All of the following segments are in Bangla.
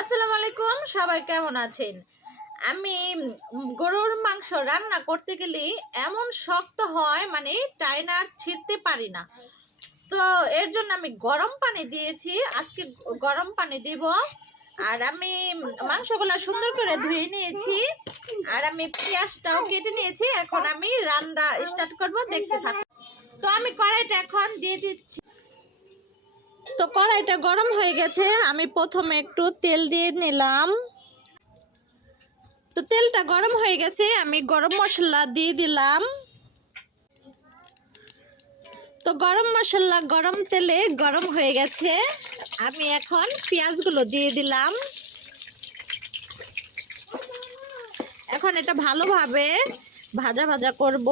আসসালামু আলাইকুম, সবাই কেমন আছেন? আমি গরুর মাংস রান্না করতে গেলে এমন শক্ত হয়, মানে টাইনার ছিঁড়তে পারি না। তো এর জন্য আমি গরম পানি দিয়েছি, আজকে গরম পানি দিব। আর আমি মাংসগুলো সুন্দর করে ধুয়ে নিয়েছি, আর আমি পেঁয়াজটাও কেটে নিয়েছি। এখন আমি রান্না স্টার্ট করব, দেখতে থাকুন। তো আমি কড়াইটা এখন দিয়ে দিচ্ছি। তো কড়াইটা গরম হয়ে গেছে, আমি প্রথমে একটু তেল দিয়ে নিলাম। তো তেলটা গরম হয়ে গেছে, আমি গরম মশলা দিয়ে দিলাম। তো গরম মশলা গরম তেলে গরম হয়ে গেছে, আমি এখন পেঁয়াজগুলো দিয়ে দিলাম। এখন এটা ভালোভাবে ভাজা ভাজা করব।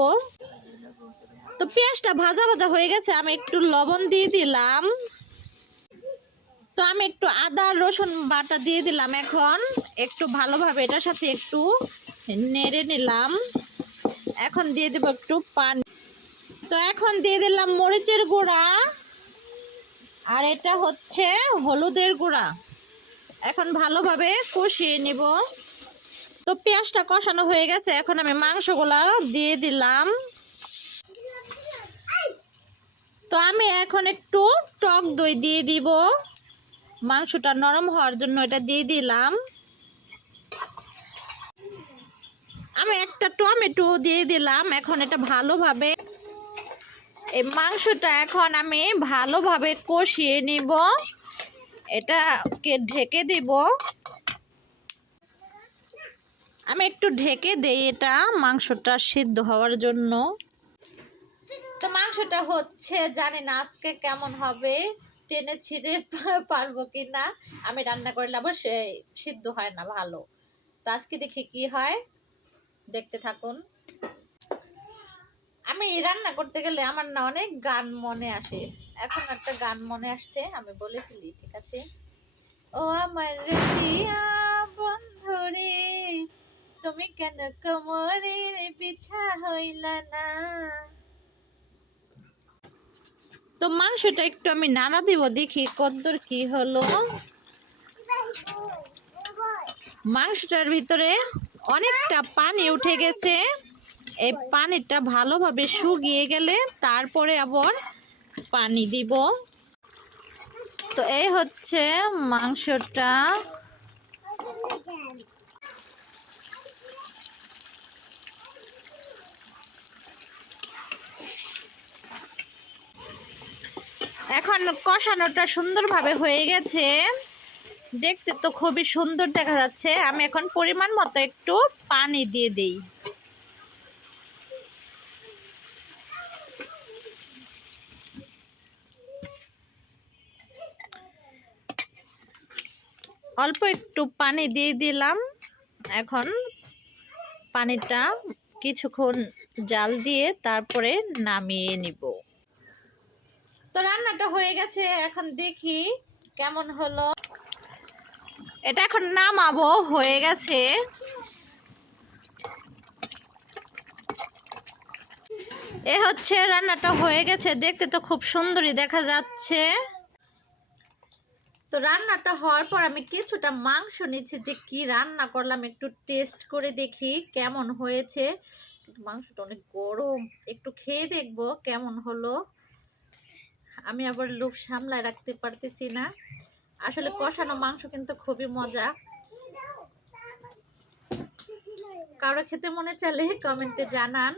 তো পেঁয়াজটা ভাজা ভাজা হয়ে গেছে, আমি একটু লবণ দিয়ে দিলাম। তো আমি একটু আদা রসুন বাটা দিয়ে দিলাম। এখন একটু ভালোভাবে এটার সাথে একটু নেড়ে নিলাম। এখন দিয়ে দেব একটু পানি। তো এখন দিয়ে দিলাম মরিচের গুঁড়া, আর এটা হচ্ছে হলুদের গুঁড়া। এখন ভালোভাবে কষিয়ে নিব। তো পেঁয়াজটা কষানো হয়ে গেছে, এখন আমি মাংসগুলা দিয়ে দিলাম। তো আমি এখন একটু টক দই দিয়ে দিব, মাংসটা নরম হওয়ার জন্য এটা দিয়ে দিলাম। আমি একটা টমেটো দিয়ে দিলাম। এখন এটা ভালোভাবে এই মাংসটা এখন আমি ভালোভাবে কষিয়ে নিব। এটাকে ঢেকে দিব। আমি একটু ঢেকে দেই এটা মাংসটা সিদ্ধ হওয়ার জন্য। তো মাংসটা হচ্ছে, জানি না আজকে কেমন হবে, টেনে ছিঁড়ে পারবো কি না। আমি রান্না করলে আবার সে সিদ্ধ হয় না ভালো। তো আজকে দেখি কি হয়, দেখতে থাকুন। আমি রান্না করতে গেলে আমার না অনেক গান মনে আসে। এখন একটা গান মনে আসছে, আমি বলে ফেলি, ঠিক আছে? ও আমার রসিয়া বন্ধুরে, তুমি কেন কোমরের পিছা হইলা না। তো মাংসটা একটু আমি নাড়া দিব, দেখি কতদূর কি হলো। মাংসটার ভিতরে অনেকটা পানি উঠে গেছে। এই পানিটা ভালোভাবে শুকিয়ে গেলে তারপরে আবার পানি দিব। তো এই হচ্ছে মাংসটা। এখন কষানোটা সুন্দরভাবে হয়ে গেছে, দেখতে তো খুবই সুন্দর দেখা যাচ্ছে। আমি এখন পরিমাণ মতো একটু পানি দিয়ে দিই। অল্প একটু পানি দিয়ে দিলাম। এখন পানিটা কিছুক্ষণ জাল দিয়ে তারপরে নামিয়ে নিব। তো রান্নাটা হয়ে গেছে, এখন দেখি কেমন হলো। এটা এখন নামাবো, হয়ে গেছে। এ হচ্ছে রান্নাটা হয়ে গেছে, দেখতে তো খুব সুন্দরই দেখা যাচ্ছে। তো রান্নাটা হওয়ার পর আমি কিছুটা মাংস নিচ্ছি, যে কি রান্না করলাম একটু টেস্ট করে দেখি কেমন হয়েছে। মাংসটা অনেক গরম, একটু খেয়ে দেখবো কেমন হলো। আমি আবার লোভ সামলায় রাখতে পারতেছি না। আসলে কষানো মাংস কিন্তু খুবই মজা। কারো খেতে মনে চাইলে কমেন্টে জানান।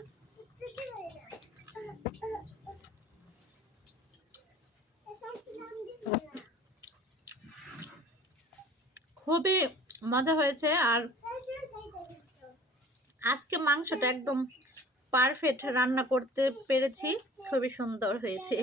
খুবই মজা হয়েছে। আর আজকে মাংসটা একদম পারফেক্ট রান্না করতে পেরেছি, খুবই সুন্দর হয়েছে।